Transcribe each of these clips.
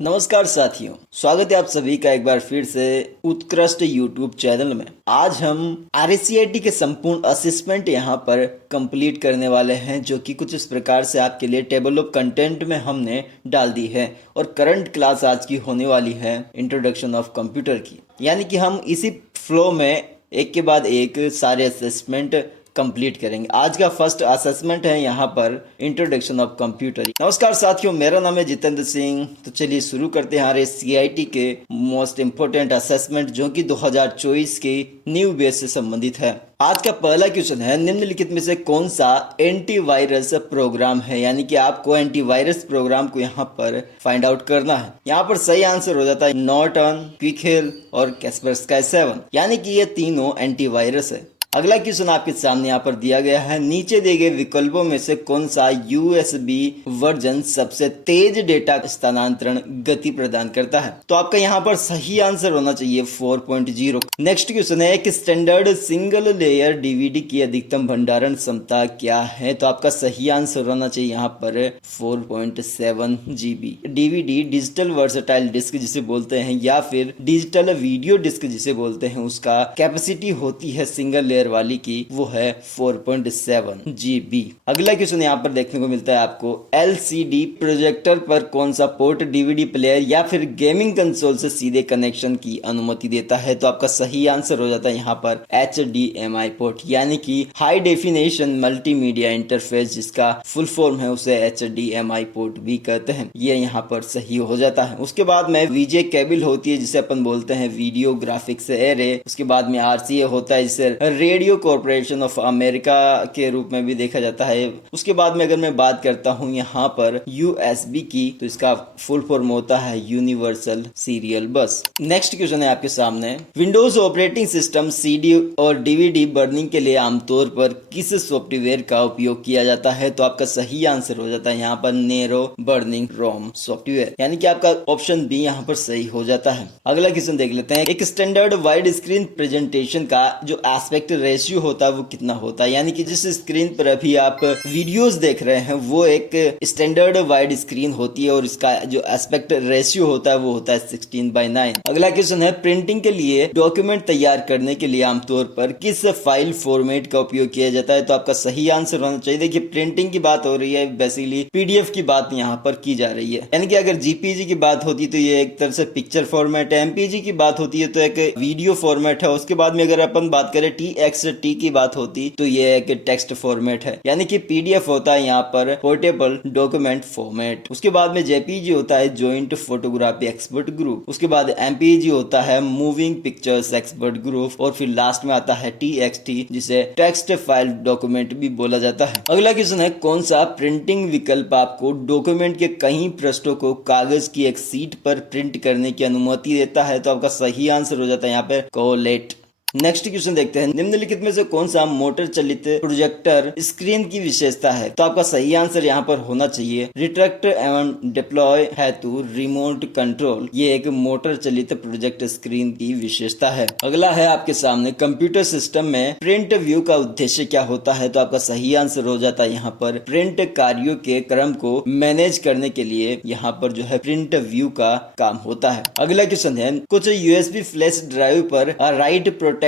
नमस्कार साथियों, स्वागत है आप सभी का एक बार फिर से उत्कृष्ट YouTube चैनल में। आज हम RSCIT के संपूर्ण असेसमेंट यहाँ पर कंप्लीट करने वाले हैं, जो कि कुछ इस प्रकार से आपके लिए टेबल ऑफ कंटेंट में हमने डाल दी है। और करंट क्लास आज की होने वाली है इंट्रोडक्शन ऑफ कंप्यूटर की, यानी कि हम इसी फ्लो में एक के बाद एक सारे असेसमेंट कंप्लीट करेंगे। आज का फर्स्ट असेसमेंट है यहाँ पर इंट्रोडक्शन ऑफ कंप्यूटर। नमस्कार साथियों, मेरा नाम है जितेंद्र सिंह। तो चलिए शुरू करते हैं हमारे CIT के मोस्ट इम्पोर्टेंट असेसमेंट, जो कि 2024 के न्यू बेस से संबंधित है। आज का पहला क्वेश्चन है, निम्नलिखित में से कौन सा एंटीवायरस प्रोग्राम है, यानी कि आपको एंटीवायरस प्रोग्राम को यहाँ पर फाइंड आउट करना है। यहाँ पर सही आंसर हो जाता है नॉर्टन, क्विक और कैस्परस्काई 7, यानी कि ये तीनों एंटीवायरस है। अगला क्वेश्चन आपके सामने यहाँ पर दिया गया है, नीचे दिए गए विकल्पों में से कौन सा USB वर्जन सबसे तेज डेटा स्थानांतरण गति प्रदान करता है। तो आपका यहाँ पर सही आंसर होना चाहिए 4.0। नेक्स्ट क्वेश्चन है, एक स्टैंडर्ड सिंगल लेयर DVD की अधिकतम भंडारण क्षमता क्या है। तो आपका सही आंसर होना चाहिए यहाँ पर 4.7 GB। DVD digital versatile disc जिसे बोलते हैं, या फिर डिजिटल वीडियो डिस्क जिसे बोलते हैं, उसका कैपेसिटी होती है सिंगल लेयर वाली की, वो है 4.7 GB। अगला क्वेश्चन यहाँ पर देखने को मिलता है आपको, LCD प्रोजेक्टर पर कौन सा पोर्ट DVD प्लेयर या फिर गेमिंग कंसोल से सीधे कनेक्शन की अनुमति देता है। तो आपका सही आंसर हो जाता है यहाँ पर HDMI पोर्ट, यानी कि हाई डेफिनेशन मल्टीमीडिया इंटरफेस, जिसका फुल फॉर्म है उसे HDMI पोर्ट भी कहते हैं। ये यहाँ पर सही हो जाता है। उसके बाद में VJ केबल होती है, जिसे अपन बोलते हैं वीडियो ग्राफिक्स एरे। उसके बाद में RCA होता है, जिसे रेडियो कॉर्पोरेशन ऑफ अमेरिका के रूप में भी देखा जाता है। उसके बाद में अगर मैं बात करता हूँ यहाँ पर USB की, तो इसका फुल फॉर्म होता है यूनिवर्सल सीरियल बस। नेक्स्ट क्वेश्चन है आपके सामने, विंडोज ऑपरेटिंग सिस्टम CD और DVD बर्निंग के लिए आमतौर पर किस सॉफ्टवेयर का उपयोग किया जाता है। तो आपका सही आंसर हो जाता है यहाँ पर नैरो बर्निंग रोम सॉफ्टवेयर, यानी कि आपका ऑप्शन बी यहाँ पर सही हो जाता है। अगला क्वेश्चन देख लेते हैं, एक स्टैंडर्ड वाइड स्क्रीन प्रेजेंटेशन का जो एस्पेक्ट रेशियो होता है वो कितना होता है, यानी कि जिस स्क्रीन पर अभी आप वीडियोस देख रहे हैं वो एक स्टैंडर्ड वाइड स्क्रीन होती है, और इसका जो एस्पेक्ट रेशियो होता है वो होता है 16:9। अगला क्वेश्चन है, प्रिंटिंग के लिए डॉक्यूमेंट तैयार करने के लिए आमतौर पर किस फाइल फॉर्मेट का उपयोग किया जाता है। तो आपका सही आंसर होना चाहिए, देखिए प्रिंटिंग की बात हो रही है, बेसिकली PDF की बात यहाँ पर की जा रही है, यानी कि अगर JPG की बात होती तो ये एक तरह से पिक्चर फॉर्मेट है, MPG की बात होती है तो एक वीडियो फॉर्मेट है। उसके बाद में अगर अपन बात करें TXT की बात होती तो ये एक टेक्स्ट फॉर्मेट है, यानी कि PDF होता है यहाँ पर पोर्टेबल डॉक्यूमेंट फॉर्मेट। उसके बाद में JPG होता है जॉइंट फोटोग्राफी एक्सपर्ट ग्रुप। उसके बाद MPG होता है मूविंग पिक्चर्स एक्सपर्ट ग्रुप, और फिर लास्ट में आता है TXT, जिसे टेक्स्ट फाइल डॉक्यूमेंट भी बोला जाता है। अगला क्वेश्चन है, कौन सा प्रिंटिंग विकल्प आपको डॉक्यूमेंट के कई पृष्ठों को कागज की एक सीट पर प्रिंट करने की अनुमति देता है। तो आपका सही आंसर हो जाता है यहाँ पे कोलेट। नेक्स्ट क्वेश्चन देखते हैं, निम्नलिखित में से कौन सा मोटर चलित प्रोजेक्टर स्क्रीन की विशेषता है। तो आपका सही आंसर यहाँ पर होना चाहिए रिट्रैक्ट एवं डिप्लॉय हेतु रिमोट कंट्रोल। ये एक मोटर चलित प्रोजेक्ट स्क्रीन की विशेषता है। अगला है आपके सामने, कंप्यूटर सिस्टम में प्रिंट व्यू का उद्देश्य क्या होता है। तो आपका सही आंसर हो जाता है यहाँ पर प्रिंट कार्यों के क्रम को मैनेज करने के लिए यहाँ पर जो है प्रिंट व्यू का काम होता है। अगला क्वेश्चन है, कुछ USB फ्लैश ड्राइव पर राइट प्रोटेक्ट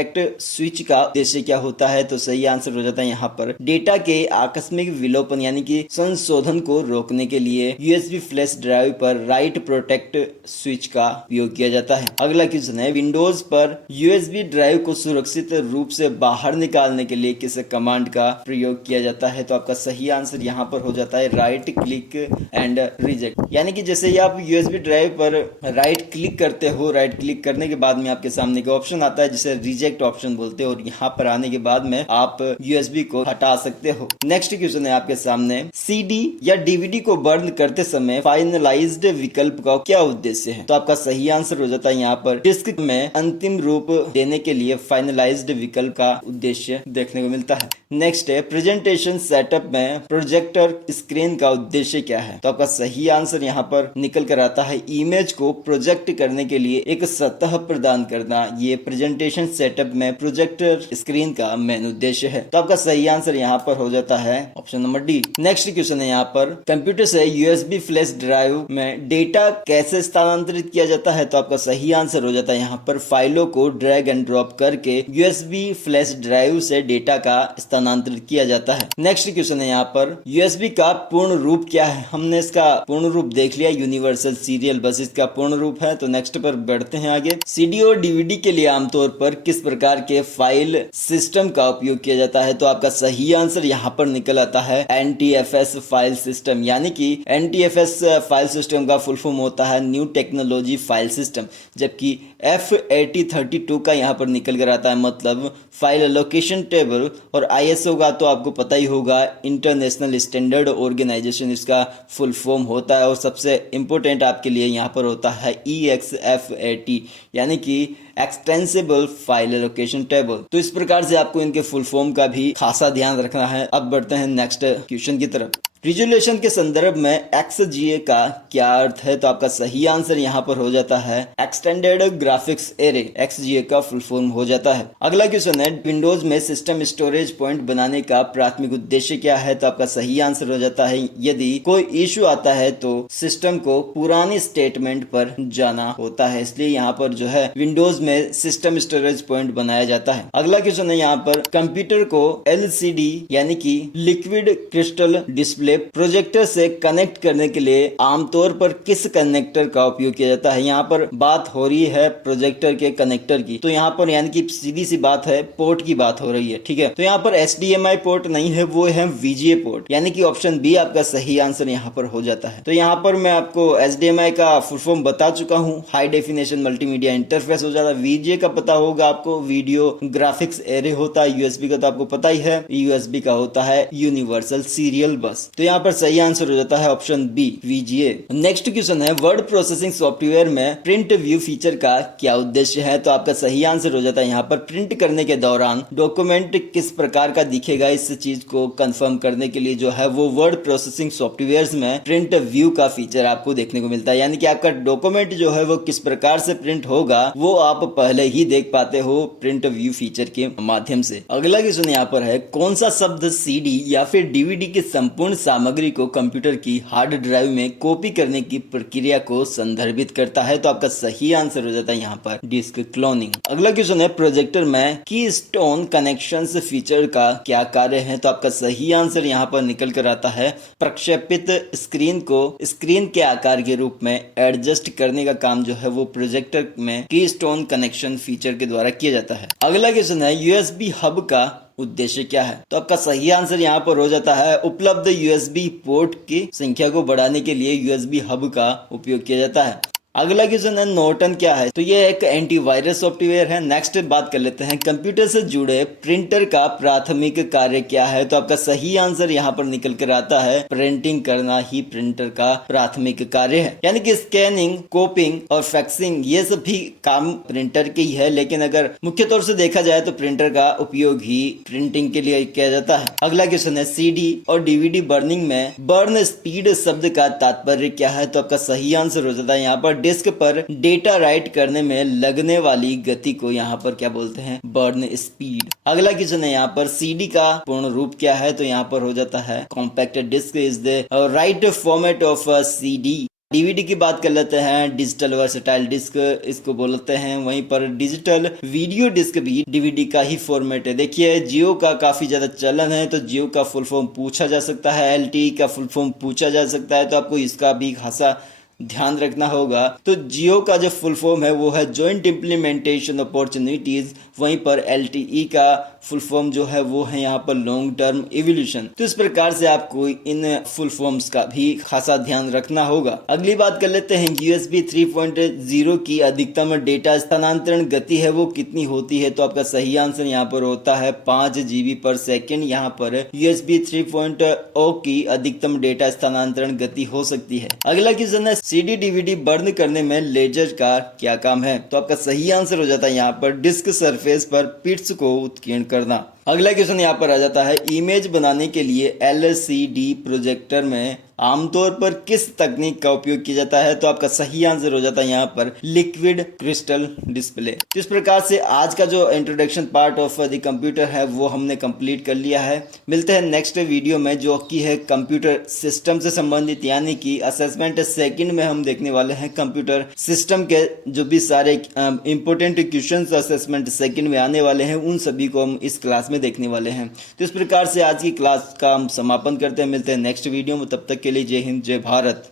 स्विच का उद्देश्य क्या होता है। तो सही आंसर हो जाता है यहाँ पर डेटा के आकस्मिक विलोपन यानी कि संशोधन को रोकने के लिए USB फ्लैश ड्राइव पर राइट प्रोटेक्ट स्विच का उपयोग किया जाता है। अगला क्वेश्चन है, विंडोज पर USB ड्राइव को सुरक्षित रूप से बाहर निकालने के लिए किस कमांड का प्रयोग किया जाता है। तो आपका सही आंसर यहाँ पर हो जाता है राइट क्लिक एंड रिजेक्ट, यानी कि जैसे ही आप USB ड्राइव पर राइट क्लिक करते हो, राइट क्लिक करने के बाद में आपके सामने एक ऑप्शन आता है जिसे रिजेक्ट ऑप्शन बोलते हैं, और यहाँ पर आने के बाद में आप USB को हटा सकते हो। नेक्स्ट क्वेश्चन है आपके सामने, CD या DVD को बर्न करते समय फाइनलाइज्ड विकल्प का क्या उद्देश्य है। तो आपका सही आंसर हो जाता है यहाँ पर डिस्क में अंतिम रूप देने के लिए फाइनलाइज्ड विकल्प का उद्देश्य देखने को मिलता है। नेक्स्ट है, प्रेजेंटेशन सेटअप में प्रोजेक्टर स्क्रीन का उद्देश्य क्या है। तो आपका सही आंसर यहाँ पर निकल कर आता है इमेज को प्रोजेक्ट करने के लिए एक सतह प्रदान करना। ये प्रेजेंटेशन सेट सेटअप में प्रोजेक्टर स्क्रीन का मेन उद्देश्य है। तो आपका सही आंसर यहाँ पर हो जाता है option number D. Next question है यहाँ पर, कंप्यूटर से यूएसबी फ्लैश ड्राइव में डेटा कैसे स्थानांतरित किया जाता है? तो आपका सही आंसर हो जाता है यहाँ पर फाइलों को ड्रैग एंड ड्रॉप करके यूएसबी फ्लैश ड्राइव से डेटा का स्थानांतरित किया जाता है। नेक्स्ट क्वेश्चन है यहाँ पर, यूएसबी का पूर्ण रूप क्या है? हमने इसका पूर्ण रूप देख लिया, यूनिवर्सल सीरियल बस इसका पूर्ण रूप है। तो नेक्स्ट पर बढ़ते हैं आगे। सीडी और डीवीडी के लिए आमतौर पर किस प्रकार के फाइल सिस्टम का उपयोग किया जाता है? तो आपका सही आंसर यहाँ पर निकल आता है एनटीएफएस फाइल सिस्टम, यानी कि एनटीएफएस फाइल सिस्टम का फुल फॉर्म होता है न्यू टेक्नोलॉजी फाइल सिस्टम, जबकि F8032 का यहाँ पर निकल कर आता है मतलब फाइल लोकेशन टेबल, और ISO का तो आपको पता ही होगा इंटरनेशनल स्टैंडर्ड ऑर्गेनाइजेशन इसका फुल फॉर्म होता है, और सबसे इम्पोर्टेंट आपके लिए यहाँ पर होता है EXF80 यानी कि एक्सटेंसिबल फाइल लोकेशन टेबल। तो इस प्रकार से आपको इनके फुल फॉर्म का भी खासा ध्यान रखना है। अब बढ़ते हैं नेक्स्ट क्वेश्चन की तरफ। रिजोल्यूशन के संदर्भ में XGA का क्या अर्थ है? तो आपका सही आंसर यहाँ पर हो जाता है एक्सटेंडेड ग्राफिक्स एरे, XGA का फुल फॉर्म हो जाता है। अगला क्वेश्चन है, विंडोज में सिस्टम स्टोरेज पॉइंट बनाने का प्राथमिक उद्देश्य क्या है? तो आपका सही आंसर हो जाता है यदि कोई इश्यू आता है तो सिस्टम को पुरानी स्टेटमेंट पर जाना होता है, इसलिए यहाँ पर जो है विंडोज में सिस्टम स्टोरेज पॉइंट बनाया जाता है। अगला क्वेश्चन है यहाँ पर, कंप्यूटर को LCD यानी कि लिक्विड क्रिस्टल डिस्प्ले प्रोजेक्टर से कनेक्ट करने के लिए आमतौर पर किस कनेक्टर का उपयोग किया जाता है? यहाँ पर बात हो रही है प्रोजेक्टर के कनेक्टर की, तो यहाँ पर यानी कि सीधी सी बात है पोर्ट की बात हो रही है, ठीक है। तो यहाँ पर HDMI पोर्ट नहीं है, वो है VGA पोर्ट, यानी कि ऑप्शन बी आपका सही आंसर यहाँ पर हो जाता है। तो यहाँ पर मैं आपको HDMI का फुल फॉर्म बता चुका हूँ, हाई डेफिनेशन मल्टीमीडिया इंटरफेस हो जाता है। VGA का पता होगा आपको, वीडियो ग्राफिक्स एरे होता है। USB का तो आपको पता ही है, USB का होता है यूनिवर्सल सीरियल बस। तो यहाँ पर सही आंसर हो जाता है option B VGA। Next question है, वर्ड प्रोसेसिंग सॉफ्टवेयर में प्रिंट व्यू फीचर का क्या उद्देश्य है? तो आपका सही आंसर हो जाता है यहाँ पर प्रिंट करने के दौरान डॉक्यूमेंट किस प्रकार का दिखेगा, इस चीज को कंफर्म करने के लिए जो है वो वर्ड प्रोसेसिंग सॉफ्टवेयर में प्रिंट व्यू का फीचर आपको देखने को मिलता है, यानी कि आपका डॉक्यूमेंट जो है वो किस प्रकार से प्रिंट होगा वो आप पहले ही देख पाते हो प्रिंट व्यू फीचर के माध्यम से। अगला क्वेश्चन यहाँ पर है, कौन सा शब्द CD या फिर DVD की संपूर्ण सामग्री को कंप्यूटर की हार्ड ड्राइव में कॉपी करने की प्रक्रिया को संदर्भित करता है? तो आपका सही आंसर हो जाता है यहाँ पर डिस्क क्लोनिंग। अगला क्वेश्चन है, प्रोजेक्टर में कीस्टोन कनेक्शंस फीचर का क्या कार्य है? तो आपका सही आंसर यहाँ पर निकल कर आता है प्रक्षेपित स्क्रीन को स्क्रीन के आकार के रूप में एडजस्ट करने का काम जो है वो प्रोजेक्टर में कीस्टोन कनेक्शन फीचर के द्वारा किया जाता है। अगला क्वेश्चन है, USB हब का उद्देश्य क्या है? तो आपका सही आंसर यहाँ पर हो जाता है उपलब्ध USB पोर्ट की संख्या को बढ़ाने के लिए USB हब का उपयोग किया जाता है। अगला क्वेश्चन है, नॉर्टन क्या है? तो ये एक एंटीवायरस सॉफ्टवेयर है। नेक्स्ट बात कर लेते हैं, कंप्यूटर से जुड़े प्रिंटर का प्राथमिक कार्य क्या है? तो आपका सही आंसर यहाँ पर निकल कर आता है प्रिंटिंग करना ही प्रिंटर का प्राथमिक कार्य है, यानी कि स्कैनिंग, कॉपिंग और फैक्सिंग ये सब भी काम प्रिंटर के ही है, लेकिन अगर मुख्य तौर से देखा जाए तो प्रिंटर का उपयोग ही प्रिंटिंग के लिए किया जाता है। अगला क्वेश्चन है, CD और DVD बर्निंग में बर्न स्पीड शब्द का तात्पर्य क्या है? तो आपका सही आंसर हो जाता है यहाँ पर डिस्क पर डेटा राइट करने में लगने वाली गति को यहाँ पर क्या बोलते हैं? Burn speed. अगला क्वेश्चन है यहाँ पर, CD का पूर्ण रूप क्या है? तो यहाँ पर हो जाता है compact disc is the right format of CD। DVD की बात कर लेते हैं, डिजिटल वर्सेटाइल डिस्क इसको बोलते हैं। वहीं पर डिजिटल वीडियो डिस्क भी DVD का ही फॉर्मेट है। देखिए जियो का काफी ज्यादा चलन है, तो जियो का फुल फॉर्म पूछा जा सकता है, LTE का फुल फॉर्म पूछा जा सकता है, तो आपको इसका भी खासा ध्यान रखना होगा। तो जियो का जो फुल फॉर्म है वो है जॉइंट इम्प्लीमेंटेशन अपॉर्चुनिटीज, वहीं पर LTE का फुल फॉर्म जो है वो है यहाँ पर लॉन्ग टर्म इवोल्यूशन। तो इस प्रकार से आपको इन फुल फॉर्म्स का भी खासा ध्यान रखना होगा। अगली बात कर लेते हैं, USB 3.0 की अधिकतम डेटा स्थानांतरण गति है वो कितनी होती है? तो आपका सही आंसर यहाँ पर होता है 5 GB पर सेकेंड। यहाँ पर USB 3.0 की अधिकतम डेटा स्थानांतरण गति हो सकती है। अगला क्वेश्चन है, CD DVD बर्न करने में लेजर का क्या काम है? तो आपका सही आंसर हो जाता है यहाँ पर डिस्क सरफेस पर पिट्स को उत्कीर्ण करना। अगला क्वेश्चन यहाँ पर आ जाता है, इमेज बनाने के लिए LCD प्रोजेक्टर में आमतौर पर किस तकनीक का उपयोग किया जाता है? तो आपका सही आंसर हो जाता है यहाँ पर लिक्विड क्रिस्टल डिस्प्ले। तो इस प्रकार से आज का जो introduction part of the computer है वो हमने कंप्लीट कर लिया है। मिलते हैं नेक्स्ट वीडियो में जो कि है कंप्यूटर सिस्टम से संबंधित, यानी कि असेसमेंट सेकंड में हम देखने वाले हैं कंप्यूटर सिस्टम के जो भी सारे इंपॉर्टेंट क्वेश्चंस असेसमेंट सेकंड में आने वाले हैं उन सभी को हम इस क्लास में देखने वाले हैं। तो इस प्रकार से आज की क्लास का हम समापन करते हैं। मिलते हैं नेक्स्ट वीडियो में, तब तक के लिए जय हिंद, जय भारत।